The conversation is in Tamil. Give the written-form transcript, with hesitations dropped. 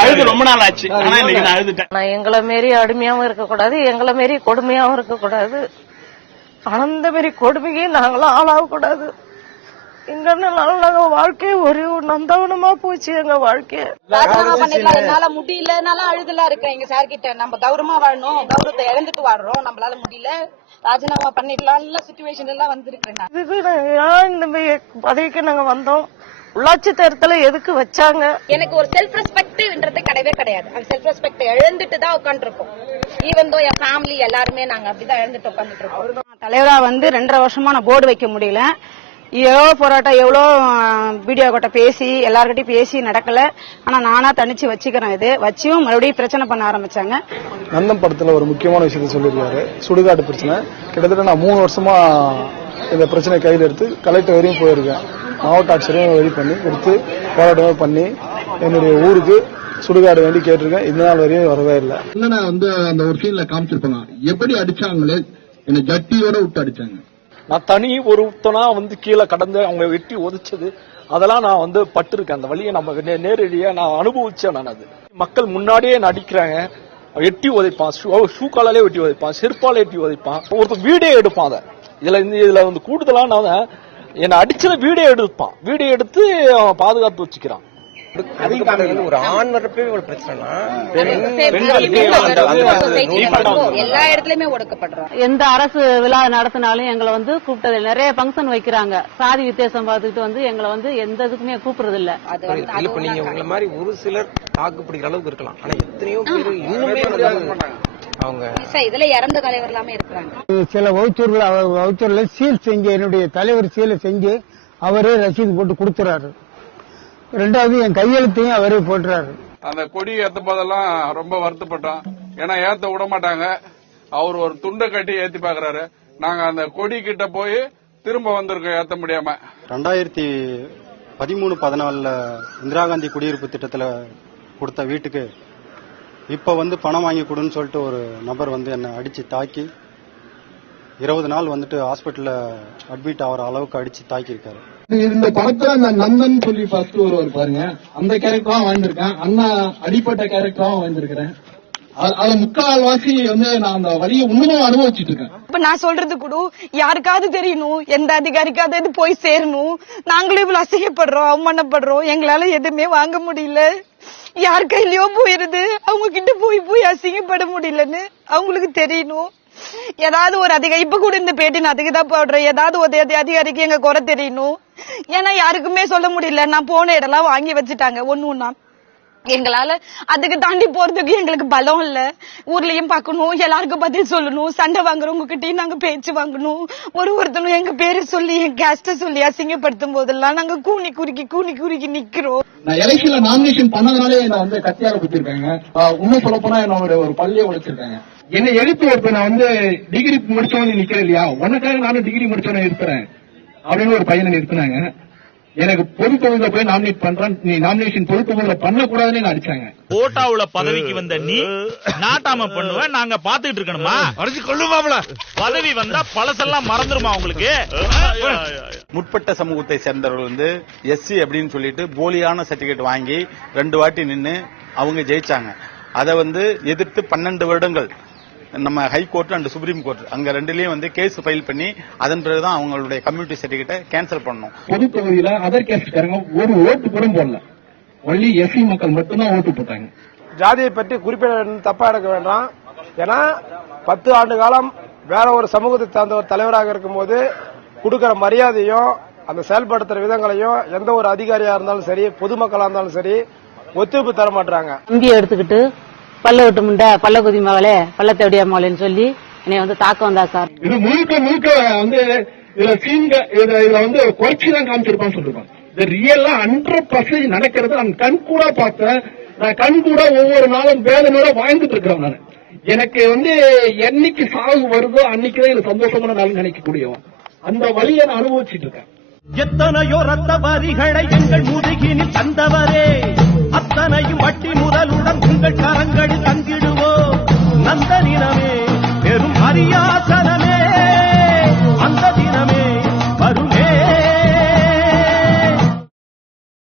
அழுது ரொம்ப நாள் ஆச்சு. ஆனா இன்னைக்கு நான் அழுதுட்டேன். நான் எங்களை மாரி அடிமையாவும் இருக்கக்கூடாது, எங்களை மாரி கொடுமையாவும் இருக்கக்கூடாது. அந்த மாரி கொடுமைக்கு நாங்களும் ஆளாகக்கூடாது. எங்க வாழ்க்கை ஒரு நந்தவனமா போச்சு. எங்க வாழ்க்கை என்னால முடியல, என்னால அழுதலாம் இருக்கேன் எங்க சார் கிட்ட. நம்ம கௌரவமா வாழணும், கௌரவத்தை இழந்துட்டு வாடுறோம், நம்மளால முடியல, ராஜினாமா பண்ணிடலாம் சிச்சுவேஷன் எல்லாம் வந்திருக்கேன். இந்த பதவிக்கு நாங்க வந்தோம். உள்ளாட்சி தேர்தல எதுக்கு வச்சாங்க? எனக்கு ஒரு செல்ஃப் ரெஸ்பெக்ட்ன்றது கிடையவே கிடையாது. அந்த செல்ஃப் ரெஸ்பெக்ட் இழந்துட்டு தான் உட்காந்துருக்கோம். ஈவன் தோ என் ஃபேமிலி எல்லாருமே நாங்க அப்படிதான் இழந்துட்டு உட்காந்துட்டு இருக்கோம். தலைவரா 2.5 வருஷமா நான் போர்டு வைக்க முடியல. எவ்வளோ போராட்டம், எவ்வளோ வீடியோ கிட்ட பேசி எல்லார்கிட்டையும் பேசி நடக்கல. ஆனா நானா தனிச்சு வச்சுக்கிறேன். இது வச்சியும் மறுபடியும் பிரச்சனை பண்ண ஆரம்பிச்சாங்க. நந்தம் படத்துல ஒரு முக்கியமான விஷயத்த சொல்லியிருக்காரு. சுடுகாடு பிரச்சனை. கிட்டத்தட்ட நான் 3 வருஷமா இந்த பிரச்சனை கையில் எடுத்து கலெக்டர் வரையும் போயிருக்கேன். மாவட்ட ஆட்சியரையும் ரெடி பண்ணி கொடுத்து போராட்டமே பண்ணி என்னுடைய ஊருக்கு சுடுகாடு வேண்டி கேட்டிருக்கேன். இந்த நாள் வரையும் வரவே இல்லை. அந்த ஒரு சீன்ல காமிச்சிருப்பாங்க எப்படி அடிச்சாங்களே, என்ன ஜட்டியோட விட்டு அடிச்சாங்க. நான் தனி ஒருத்தனா கீழே கடந்து அவங்க வெட்டி உதைச்சது அதெல்லாம் நான் பட்டிருக்கேன். அந்த வழியை நம்ம நேரடியா நான் அனுபவிச்சேன். நான் அது மக்கள் முன்னாடியே நடிக்கிறாங்க. வெட்டி உதைப்பான், ஷூக்காலே வெட்டி உதைப்பான், செருப்பால வெட்டி உதைப்பான், ஒருத்தர் வீடியோ எடுப்பான். அதை இதுல கூடுதலா நான் என்னை அடிச்சத வீடியோ எடுப்பான். வீடியோ எடுத்து பாதுகாத்து வச்சுக்கிறான். ஒரு ஆண் வரப்பே ஒரு பிரச்சனை. எல்லா இடத்துலயுமே ஒடுக்கப்படுறோம். எந்த அரசு விழா நடத்தினாலும் எங்களை கூப்பிட்டது. நிறைய பங்கன் வைக்கிறாங்க. சாதி வித்தியாசம் பார்த்துட்டு எங்களை எந்த இதுக்குமே கூப்பிடுறது இல்ல. இப்ப நீங்க உங்களை மாதிரி ஒரு சிலர் தாக்கு பிடிக்கிற அளவுக்கு இருக்கலாம். ஆனா எத்தனையோ பேர் இன்னுமே அவங்க இதுல இறந்த தலைவர் எல்லாமே இருக்கிறாங்க. சில வவுச்சூர்ல சீல் செஞ்சு என்னுடைய தலைவர் சீலை செஞ்சு அவரே ரசீது போட்டு கொடுத்துறாரு. 2வது என் கையெழுத்தையும் அவரே போட்டுறாரு. அந்த கொடி ஏத்த போதெல்லாம் ரொம்ப வருத்தப்பட்டோம். ஏன்னா ஏத்த விட மாட்டாங்க. அவர் ஒரு துண்டை கட்டி ஏத்தி பாக்குறாரு. நாங்க அந்த கொடி கிட்ட போய் திரும்ப வந்திருக்கோம் ஏத்த முடியாம. 2013-14 இந்திரா காந்தி குடியிருப்பு திட்டத்துல கொடுத்த வீட்டுக்கு இப்ப பணம் வாங்கி கொடுன்னு சொல்லிட்டு ஒரு நபர் என்ன அடிச்சு தாக்கி 20 நாள் ஹாஸ்பிட்டல்ல அட்மிட் ஆகிற அளவுக்கு அடிச்சு தாக்கி இருக்காரு. இந்த படத்துல அந்த நந்தன் சொல்லி ஃபர்ஸ்ட் ஒருவர் பாருங்க, அந்த கேரக்டரும் வாழ்ந்திருக்கேன். அண்ணா அடிப்பட்ட கேரக்டரும் வாழ்ந்திருக்கிறேன். அது முக்கால்வாசி நான் அந்த வழியை உண்மையும் அனுபவிச்சுட்டு இருக்கேன். இப்ப நான் சொல்றது கூட யாருக்காவது தெரியணும், எந்த அதிகாரிக்காவது போய் சேரணும். நாங்களும் இவ்வளவு அசையப்படுறோம், அவமானப்படுறோம். எங்களால எதுவுமே வாங்க முடியல. யார் கையிலயோ போயிருது. அவங்க கிட்ட போய் அசிங்கப்பட முடியலன்னு அவங்களுக்கு தெரியணும். ஏதாவது ஒரு அதிகாரி, இப்ப கூட இந்த பேட்டி நான் அதுக்கு தான் போடுறேன். ஏதாவது ஒரு அதிகாரிக்கு எங்க குறை தெரியணும். ஏன்னா யாருக்குமே சொல்ல முடியல. நான் போன இடம்லாம் வாங்கி வச்சுட்டாங்க ஒண்ணு. எங்களால அதுக்கு தாண்டி போறதுக்கு எங்களுக்கு பலம் இல்ல. ஊர்லயும் பாக்கணும், எல்லாருக்கும் பதில் சொல்லணும், சண்டை வாங்குறவங்க கிட்டயும் நாங்க பேச்சு வாங்கணும். ஒருத்தனும் எங்க பேரை சொல்லி என் கேஸ்ட சொல்லி அசிங்கப்படுத்தும் போதெல்லாம் நாங்க கூனி குறுக்கி நிக்கிறோம். நான் எலெக்ஷன்ல நாமினேஷன் பண்ணதுனாலே நான் கத்தியால குத்திருக்காங்க. உண்மை சொல்ல போனா என்ன ஒரு பள்ளியை உழைச்சிருக்காங்க. என்னை எழுத்து நான் டிகிரி முடிச்சவங்க நிக்கிறேன் இல்லையா, உனக்காக நானும் டிகிரி முடிச்சவன இருக்கிறேன் அப்படின்னு ஒரு பையனை நிறுத்தினாங்க. எனக்கு பொது தொகுதியில போய் நாமினேட் பண்றேன், நீ நாமினேஷன் பொது தொகுதியில பண்ணக்கூடாதுன்னு அடிச்சாங்க. கோட்டாவுல பதவிக்கு வந்த நீ நாட்டாம பண்ணுவ, நாங்க பாத்துக்கிட்டு இருக்கணுமா? அடிச்சு கொள்ளுமாப்ல. பதவி வந்தா பழசெல்லாம் மறந்துருமா உங்களுக்கு? முற்பட்ட சமூகத்தை சேர்ந்தவர்கள் எஸ்சி அப்படின்னு சொல்லிட்டு போலியான சர்டிபிகேட் வாங்கி 2 வாட்டி நின்று அவங்க ஜெயிச்சாங்க. அதை எதிர்த்து 12 வருடங்கள் நம்ம ஹைகோர்ட் அண்ட் சுப்ரீம் கோர்ட் அங்க 2லயும் கேஸ் ஃபைல் பண்ணி அதன் பிறகுதான் அவங்களுடைய கம்யூனிட்டி சர்டிபிகேட்டை கேன்சல் பண்ணணும். பொது தொகுதியில அதர் கேஸ்ட்காரங்க ஒரு ஓட்டு கூட போடல. ஒன்லி எஸ்சி மக்கள் மட்டும்தான் ஓட்டு போட்டாங்க. ஜாதியை பற்றி குறிப்பிட தப்பா எடுக்க வேண்டாம். ஏன்னா 10 ஆண்டு காலம் வேற ஒரு சமூகத்தை சார்ந்த ஒரு தலைவராக இருக்கும்போது கொடுக்கிற மரியாதையும் அந்த செயல்படுத்துற விதங்களையும் எந்த ஒரு அதிகாரியா இருந்தாலும் சரி, பொதுமக்களா இருந்தாலும் சரி ஒத்துழைப்பு தர மாட்டாங்க. தம்பியை எடுத்துக்கிட்டு பல்ல விட்டு முண்டை, பல்ல குதி மகளே, பள்ளத்தை விடியா மகளேன்னு சொல்லி என்னை தாக்க வந்தா சார். இது முழுக்க இதுல குறைச்சிதான் காமிச்சிருப்பான்னு சொல்லிருப்பாங்க. இது ரியலா 100% நடக்கிறது நான் கண் கூட பார்த்தேன். நான் கண் கூட ஒவ்வொரு நாளும் வேதனோட வாழ்ந்துட்டு இருக்கிறேன். நான் எனக்கு என்னைக்கு சாவு வருதோ அன்னைக்குதான் எனக்கு சந்தோஷமான நாள் நினைக்கக்கூடியவன். அந்த வழியை நான் அனுபவிச்சுட்டு இருக்கேன். எத்தனையோ ரத்த வரிகளை எங்கள் முதுகினில் தந்தவரே, அத்தனையும் வட்டி